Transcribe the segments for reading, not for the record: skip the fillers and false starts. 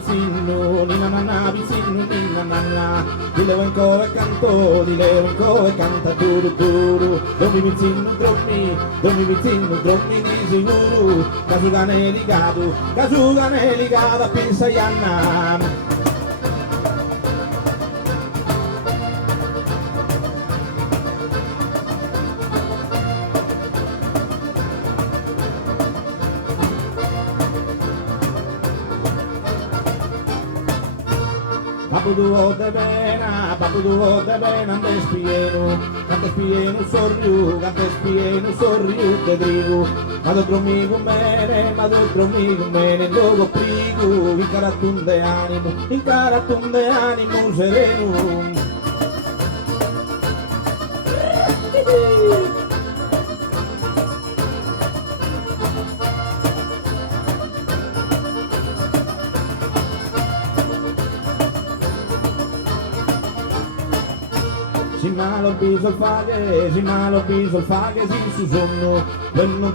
vicino, ninna nanna vicino, ninna nanna. Di levo in cove canto, di levo in cove canta turu turu. Dormi vicino, dormi di sicuro. Casugane ligado, pensa Ianna. Papu duo de bena, andes pieno, sorriu de drigo. Ma d'altro migo mene, logo prigo, incaratum de animo sereno. Si malo piso il faghe, sin su sonno, non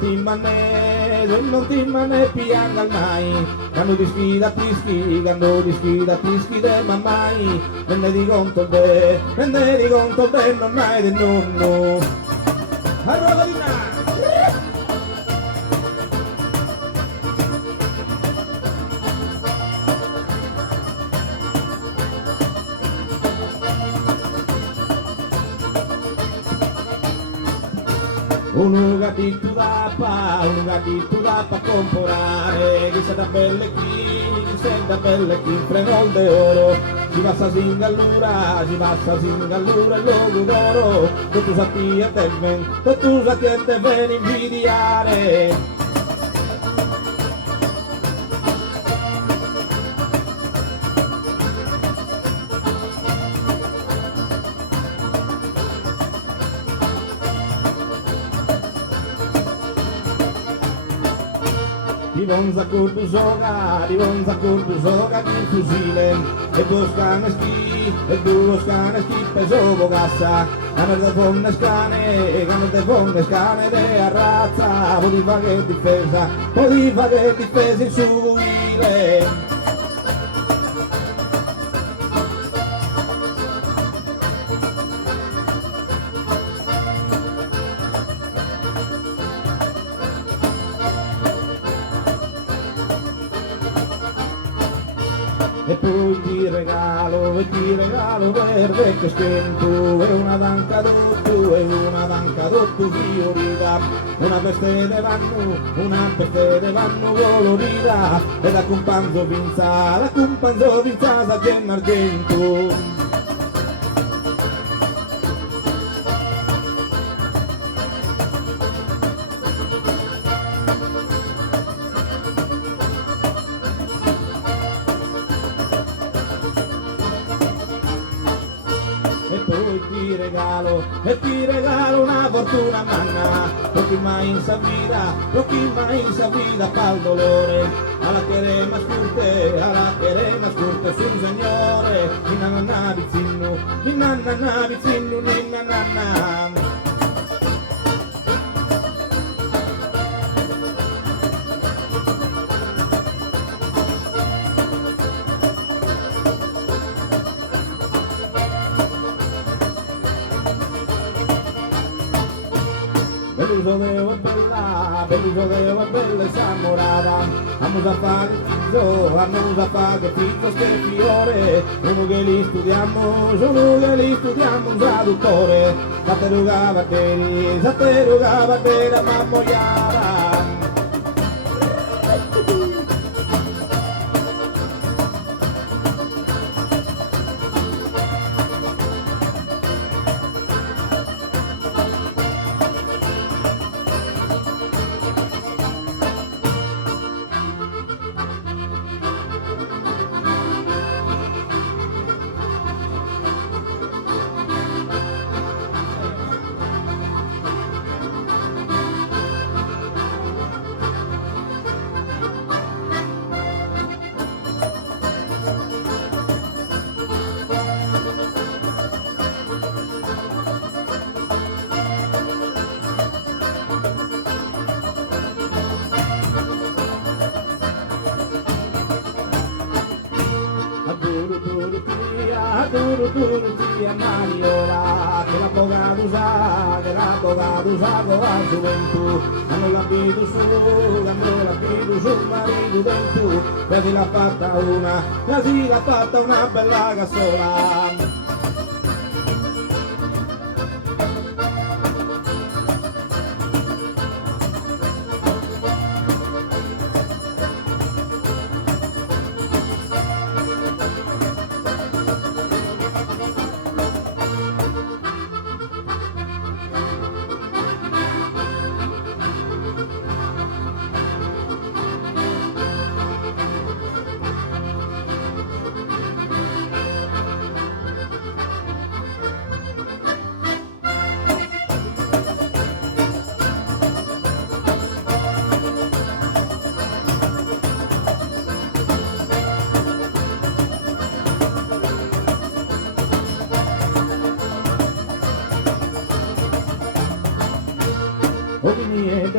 ti manne pianga al mai, quando di schida tischi del mammai, venne di conto be, non mai del nonno. Arroga di na! Un gatito da pa comprare, che sia da belle chi, frenol de oro, si va a singallura, il logo d'oro, tu sapete ben invidiare. Di bonza cordu soga di fusile, e due scane schi, peso bogassa, hanno de fonne scane de arrazza, poteva che difesa in su ile. E poi ti regalo verde che spento, e una danca d'otto fiorita, una peste de vanno colorita, e la companzo vinza sa gemma argento. E ti regalo una fortuna manna, pochi mai in sa vida pal dolore, alla querema scurte, sul signore, ninna nanna vicino, ninna nanna. Belluso deo è bella e s'amorava, vamos a fare pizzo che fiore, uno che li studiamo, traduttore, s'atterugava te la mammoiara. turu tia Mariola, che l'avvocato sa con la gioventù, hanno l'abito sul marito del tu, la si l'ha fatta una bella cassola. Ogni e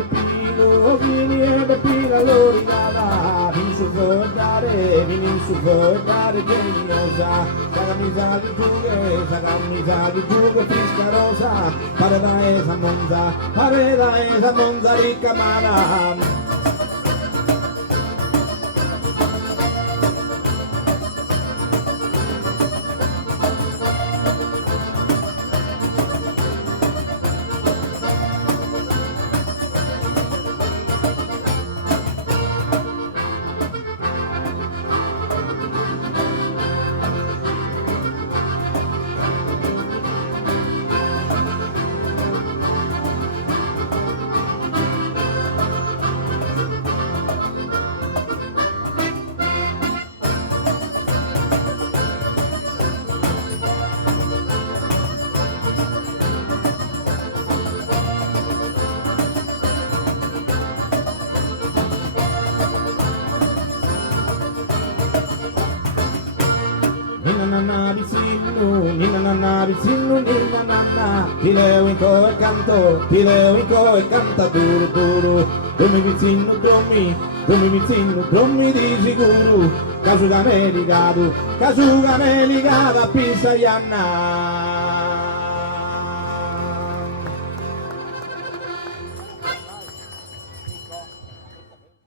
de pila l'origala, vini su guardare geniosa, sa camisa di giughe, fresca rosa, pare da esa Monza ricca mara. Ninna nanna, ti levo in co e canta duro duro, come vicino drommi di sicuro, casuga me ligado a Pisaianna.